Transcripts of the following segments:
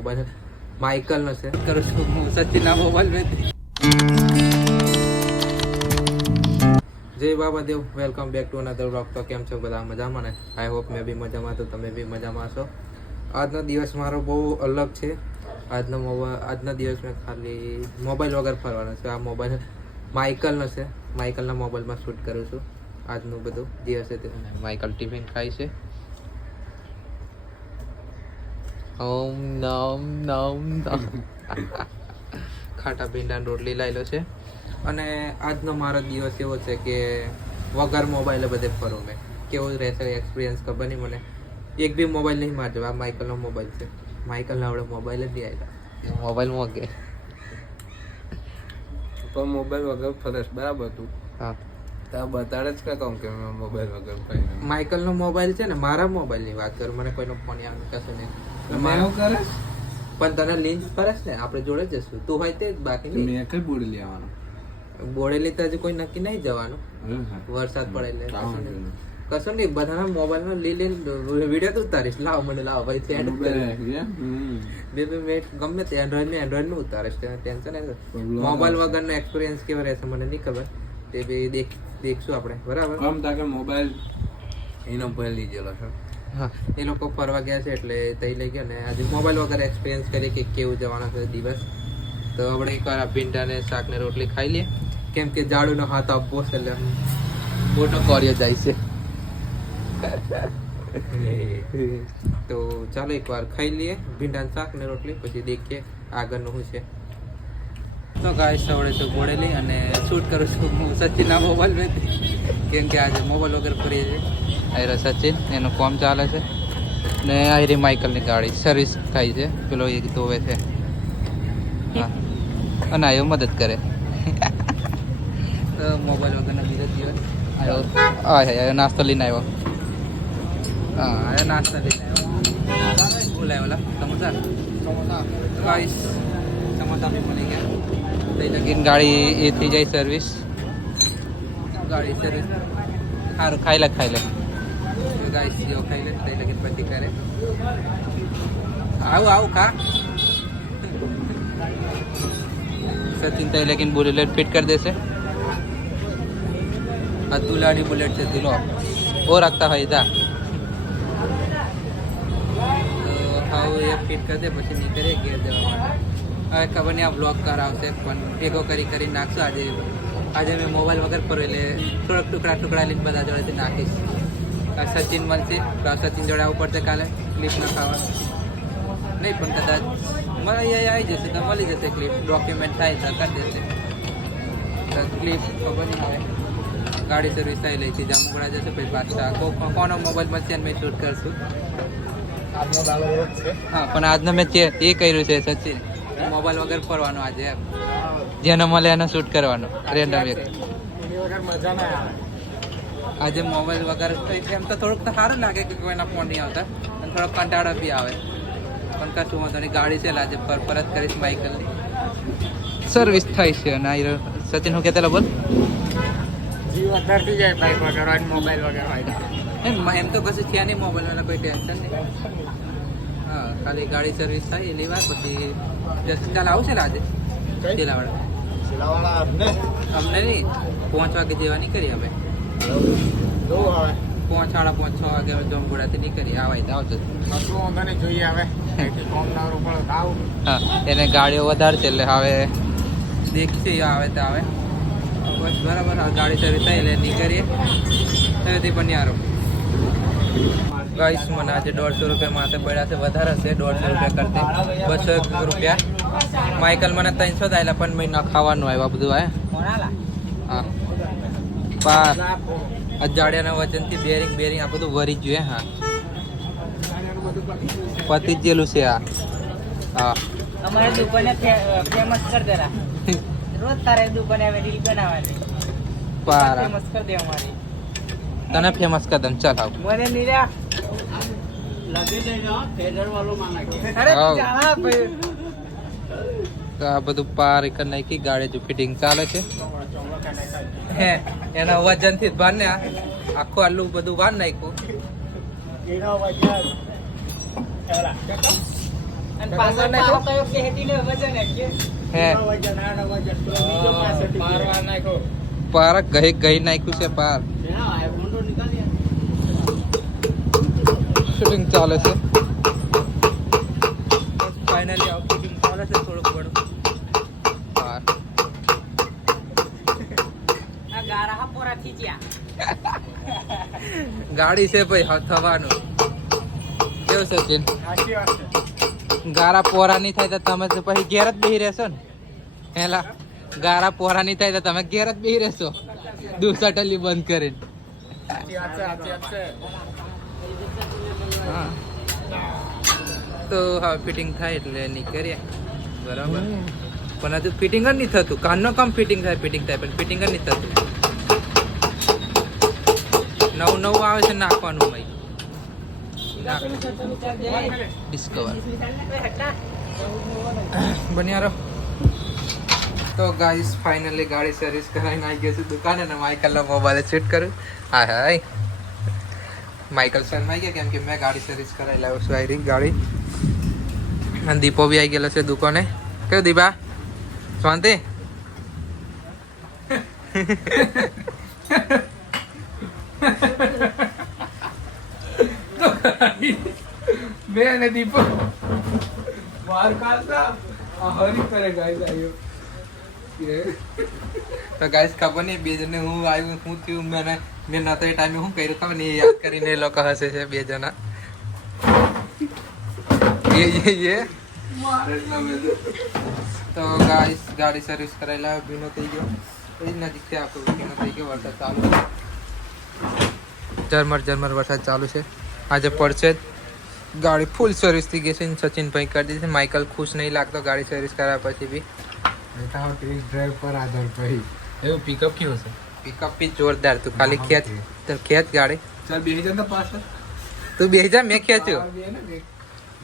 Mobile માઇકલનો છે. કરું છું હું સચિનના મોબાઈલ જય બાબા દેવ. Welcome back to another vlog. તો કેમ છો બધા? મજામાં ને? આઈ હોપ મેં બી મજામાં, તો તમે બી મજામાં છો. આજનો દિવસ મારો બહુ અલગ છે. આજનો દિવસ મેં ખાલી મોબાઈલ વગર ફરવાનો છે. આ મોબાઈલ માઇકલનો છે. માઇકલના મોબાઈલમાં શૂટ કરું છું આજનું બધું દિવસ છે. માઇકલ ટિફિન ખાય છે. ઓમ નમ નમ ખાટા ભીંડાની રોટલી લાવેલો છે. અને આજનો મારો દિવસ એવો છે કે વગર મોબાઈલે બધે ફરું. મેં કેવું રહેશે એક્સપિરિયન્સ ખબર નહીં મને. એક બી મોબાઈલ નહીં મારજો. આ માઇકલનો મોબાઈલ છે. માઇકલના આપણે મોબાઈલ જ નહીં આવ્યા. મોબાઈલ મોગે તો મોબાઈલ વગર ફરસ બરાબર તું. હા તો બતાડે જ કહું કે મેં મોબાઈલ વગર ફરી. માઇકલનો મોબાઈલ છે ને, મારા મોબાઈલની વાત કરું. મને કોઈનો ફોન આવે કશું નહીં. એવું કરે પણ તને લિંક કરે ને, આપણે જોડે જશું. તું હોય તે જ, બાકી નહીં. મેં કઈ બોડી લેવાનો બોડેલી તો હજુ કોઈ નક્કી નહીં જવાનું. વરસાદ પડે એટલે કશું નહીં. બધાના મોબાઈલમાં વિડીયો તો ઉતારીશ. લાવો મને, લાવો ભાઈ સેન્ડ બે મિનિટ ગમે તે એન્ડ્રોઈડ નું ઉતારીશ. ટેન્શન મોબાઈલ વગરનો એક્સપિરિયન્સ કેવો રહેશે મને નહીં ખબર. તે બી દેખશું આપણે. બરાબર. આમ તાકે મોબાઈલ એનો ભાઈ લીધેલો છે. હા, એ લોકો ફરવા ગયા છે એટલે તઈ લઈ ગયા ને આજે મોબાઈલ વગર એક્સપિરિયન્સ કરીએ કે કેવું જવાનું છે દિવસ. તો આપણે એકવાર ભીંડા ને શાક ને રોટલી ખાઈ લઈએ. કેમ કે જાડુનો હાથ આપવો છે એટલે મોટો કોરિયો જાય છે. તો ચાલો એકવાર ખાઈ લઈએ ભીંડા શાક ને રોટલી, પછી દેખીએ આગળનું શું છે. તો ગાઈસ સવારે તો બોડેલી અને શૂટ કરું છું હું સચિનના મોબાઈલ. કેમ કે આજે મોબાઈલ વગર ફરીએ છીએ. આયરો સચિન, એનું ફોર્મ ચાલે છે ને આયરી માઇકલની ગાડી સર્વિસ થાય છે. પેલો એક ધોવે છે. હા, અને આવ્યો મદદ કરે. તો મોબાઈલ વગરનો બીજો દિવસ આવ્યો. આવ્યો નાસ્તો લઈને આવ્યો. હા, આવ્યો નાસ્તો લઈને આવ્યો. બોલાવેલા સમોસા. ગાઈસ સમોસા બી મળી ગયા. તઈ લગીને ગાડી એ થઈ જાય સર્વિસ. ગાડી સર્વિસ સારું. ખાઈ લે ગાઈસ, જેવો ખાઈ લે તઈ લગીને પછી કરે. આવું ખા. સચિન તઈ લગીને બુલેટ ફિટ કરી દેશે. આ દુલાની બુલેટ છે. દિલો ઓ રાખતા હોય જા. તો હાવ એ ફિટ કરી દે પછી નીકળે ઘેર જવા માટે. હવે ખબર નહીં આ બ્લોગ કરાવશે પણ ભેગો કરી નાખશું. આજે મેં મોબાઈલ વગર ફરું એટલે થોડાક ટુકડા લઈને બધા જોડેથી નાખીશ. સચિન મળશે તો સચિન જોડે આવવું પડશે કાલે ક્લિપ ના ખાવા નહીં, પણ કદાચ આવી જશે તો મળી જશે ક્લિપ. ડોક્યુમેન્ટ થાય તો કરી દેશે. તો ક્લિપ ખબર નહીં આવે. ગાડી સર્વિસ થઈ લઈ હતી. જામુગડા જશે પછી પાછા કોનો મોબાઈલમાં છે મેં શૂટ કરશું. હા, પણ આજનો મેં એ કર્યું છે સચિન, મોબાઈલ વગર ફરવાનો આજે. જેનો મળે એનો શૂટ કરવાનો રેન્ડમ એક. આજે મોબાઈલ વગર એમ તો થોડુંક તો સારું લાગે કે કોઈના ફોન નહીં આવતા અને થોડોક કંટાળો બી આવે. પણ કશું વાંધો નહીં. ગાડી છે આજે પરત કરીશ માઇકલની. સર્વિસ થાય છે અને સચિન હું કહેતા બોલ. એમ તો કશું છે નહીં મોબાઈલ વાળા, કોઈ ટેન્શન નહીં. હા, ખાલી ગાડી સર્વિસ થાય એની વાર પછી કાલે આવશે ને આજે શિલાવાળા. અમને નહીં 5 વાગે જેવા કરી અમે. 5, 5:30, 6 વાગે જમગુડાથી નીકળી આવાય તો આવજો. જોઈએ હવે. હા, એને ગાડીઓ વધારે છે એટલે હવે દેખીએ આવે તો આવે. બસ બરાબર. ગાડી સર્વિસ થાય એટલે નીકળીએ. ત્યાંથી પણ યારો ગાઈસ મને આજે 150 રૂપિયા માથે પડ્યા છે. વધારે છે 150 રૂપિયા કરતી. 200 રૂપિયા. માઇકલ મને 300 દાયેલા પણ મેં ન ખાવાનું આવ્યા બધું. હા, અજાડ્યાના વજનથી બેરિંગ આ બધું વરી જોઈએ. હા, પતી જ ગયેલું છે આ. હા, અમારે દુકાને ફેમસ કર દેલા. રોજ તારે દુકાને આવે રીલ બનાવવાની. પારા ફેમસ કર દે અમારી. તને ફેમસ કર દમ. ચાલ આવ. મને નીરા લગે દે ના ફેડર વાળો માના કે. અરે જાણા ભાઈ. તો આ બધું પાર એક નાખી ગાડી જો ફિટિંગ ચાલે છે. હે એના વજનથી જ બાર ને આખું આલું બધું વાર નાખ્યું. અને પાછળ પાછળ તો એક હેટીને વજન હે કે હે વજન આનો વજન તો બીજો પાછળ પારવા નાખો પાર ગઈ નાખ્યું છે પાર હા આ મોટો નીકળી શૂટિંગ ચાલે છે ફાઇનલી આ શૂટિંગ ચાલે છે થોડુંક ઘણું પાર આ ગારા પોરા થીજ્યા ગાડી છે ભાઈ થવાનું કેવું સચિન સાચી વાત છે ગારા પોરા નહીં થાય તો તમે તો પછી ઘેર જ બેહી રહેશો ને હેલા ગારા પોરા નહીં થાય તો તમે ઘેર જ બેહી રહેશો દૂસટલી બંધ કરીને સાચી વાત છે હા તો હવે ફિટિંગ થાય એટલે નહીં કરીએ બરાબર પણ હજુ ફિટિંગ જ નહીં થતું કાનનો કામ ફિટિંગ થાય પણ ફિટિંગ જ નહીં થતું નવું આવે છે નાખવાનું ભાઈ ડિસ્કવર બન્યા રહો તો ગાઈસ ફાઇનલી ગાડી સર્વિસ કરાવીને આવી ગયો છું દુકાને ને માઇકલનો મોબાઈલ સેટ કર્યું હાય માઇકલ સર આવી ગયા કેમ કે મેં ગાડી સર્વિસ કરાવી લાવ્યો છું આઈ ગાડી અને દીપો બી આવી ગયેલો છે દુકાને કયો દીપા શાંતિ બે અને દીપક બાર કાઢતા હરી કરે ગાઈસ આવ્યો તો ગાઈસ ખબર નહીં બે જણને હું આવ્યું હું થયું મેં નતો એ ટાઈમે હું કર્યું ખબર નહીં યાદ કરીને એ લોકો હસે છે બે જણા એ તો ગાઈસ ગાડી સર્વિસ કરાવી લાવ્યો ભીનો થઈ ગયો એ નજીકથી આપણું ભીનો થઈ ગયો વરસાદ ચાલુ ઝરમર વરસાદ ચાલુ છે આજે પડશે જ ગાડી ફૂલ સર્વિસ થઈ ગઈ છે સચિનભાઈ કરી દીધી છે માઇકલ ખુશ નહીં લાગતો ગાડી સર્વિસ કરાવ્યા પછી બી ટેસ્ટ ડ્રાઈવ પર આધાર પછી એવું પિકઅપ કેવું છે પિકઅપ બી જોરદાર તું ખાલી ખેંચ ગાડી ચાલ બેસી જા પાછળ તું બેસી જા મેં ખેંચ્યો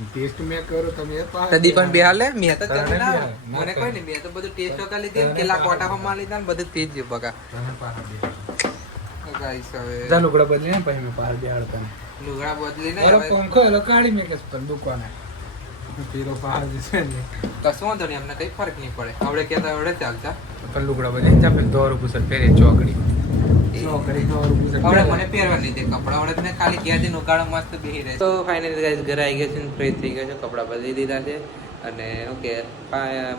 ટેસ્ટ મેં કરો તમે તદી પણ બેહાર લે મેં તો તને ના મને કોઈ નહીં મેં તો બધું ટેસ્ટ વગર લીધી કેલા કોટા માં લીધા ને બધું તેજ જ બગા ગાઈસ હવે જા લુગડા બદલી ને પછી મેં પાર બેહાડતા લુગડા બદલીને અરે હવે પંખો એલો કાઢી મેં કે પર દુકાને પીરો પાર જશે ને કશું વાંધો નહીં અમને કઈ ફરક નહીં પડે આપણે કહેતા આવડે ચાલતા પર લુગડા બદલી જા પછી 100 રૂપિયા ફેરે ચોકડી હવે મને પહેરવા નહીં દે કપડા વડે ને ખાલી ક્યાંથી નોકાળો મસ્ત બેહી રહે તો ફાઇનલી ગાઈસ ઘરે આવી ગયા છે ફ્રેશ થઈ ગયા છે કપડા બદલી દીધા છે અને ઓકે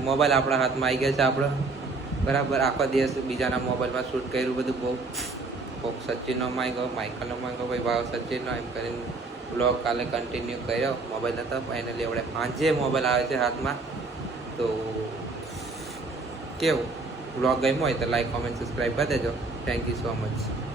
મોબાઈલ આપણા હાથમાં આવી ગયા છે આપણો બરાબર આખો દિવસ બીજાના મોબાઈલમાં શૂટ કર્યું બધું બહુ કોક સચિનનો માંગ્યો માઇકલનો માંગ્યો ભાઈ ભાવ સચિનનો એમ કરીને બ્લોગ કાલે કન્ટિન્યુ કર્યો મોબાઈલ નતો ફાઇનલી આપણે સાંજે મોબાઈલ આવે છે હાથમાં તો કેવું બ્લોગ ગમ્યો હોય તો લાઈક કોમેન્ટ સબસ્ક્રાઈબ કરી દેજો થેન્ક યુ સો મચ